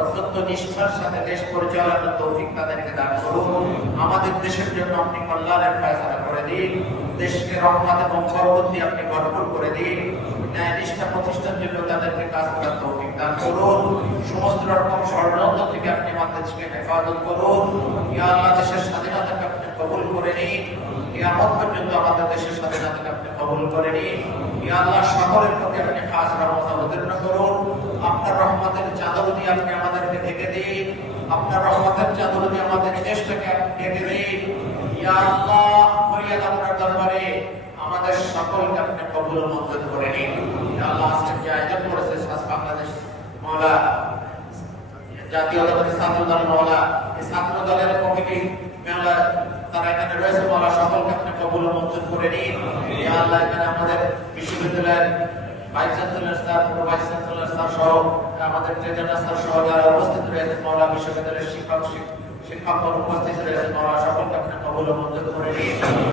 অত্যন্ত নিষ্ঠার সাথে দেশ পরিচালনার তৌফিক তাদেরকে দান করুন। আমাদের দেশের জন্য আপনি কল্যাণের ফয়সালা করে দিন, দেশকে রহমত এবং বরকত দিয়ে আপনি ভরপুর করে দিন। ন্যায় নিষ্ঠা প্রতিষ্ঠার জন্য তাদেরকে কাজ করার তৌফিক দান করুন। সমস্ত রকম ষড়যন্ত্র থেকে আপনি আমাদের দেশকে হেফাজত করুন। ইয়া আল্লাহ, দেশের স্বাধীনতাকে আপনি কবুল করে নিন। কিয়ামত পর্যন্ত আমাদের দেশের স্বাধীনতাকে আপনি কবুল করে নিন। ইয়া আল্লাহ, সকলের প্রতি আপনি খাস রহমত অবতীর্ণ করুন। আপনার রহমতের চাদর দিয়ে আপনি আমাদেরকে ঢেকে দিন। আপনার রহমতের চাদর দিয়ে আমাদের দেশটাকে আপনি ঢেকে দিন। ইয়া আল্লাহ, ফরিয়াদ আপনার দরবারে আমাদের সকলকে আপনি কবুল ও মঞ্জুর করে নিন। ইয়া আল্লাহ, আজকে যে আয়োজন করেছে বাংলাদেশ মাওলা জাতীয়তাবাদী ছাত্র দল মাওলা, এই ছাত্র দলের কমিটি মাওলা তারা এখানে রয়েছে, মাওলা সকলকে আপনি কবুল ও মঞ্জুর করে নিন। ইয়া আল্লাহ, এখানে আমাদের বিশ্ববিদ্যালয়ের vice chancellor sir, pro vice chancellor sir সহ আমাদের ট্রেজারার স্যার সহ যারা উপস্থিত রয়েছে, মাওলা বিশ্ববিদ্যালয়ের শিক্ষক উপস্থিত রয়েছে, মাওলা সকলকে আপনি কবুল ও মঞ্জুর করে নিন।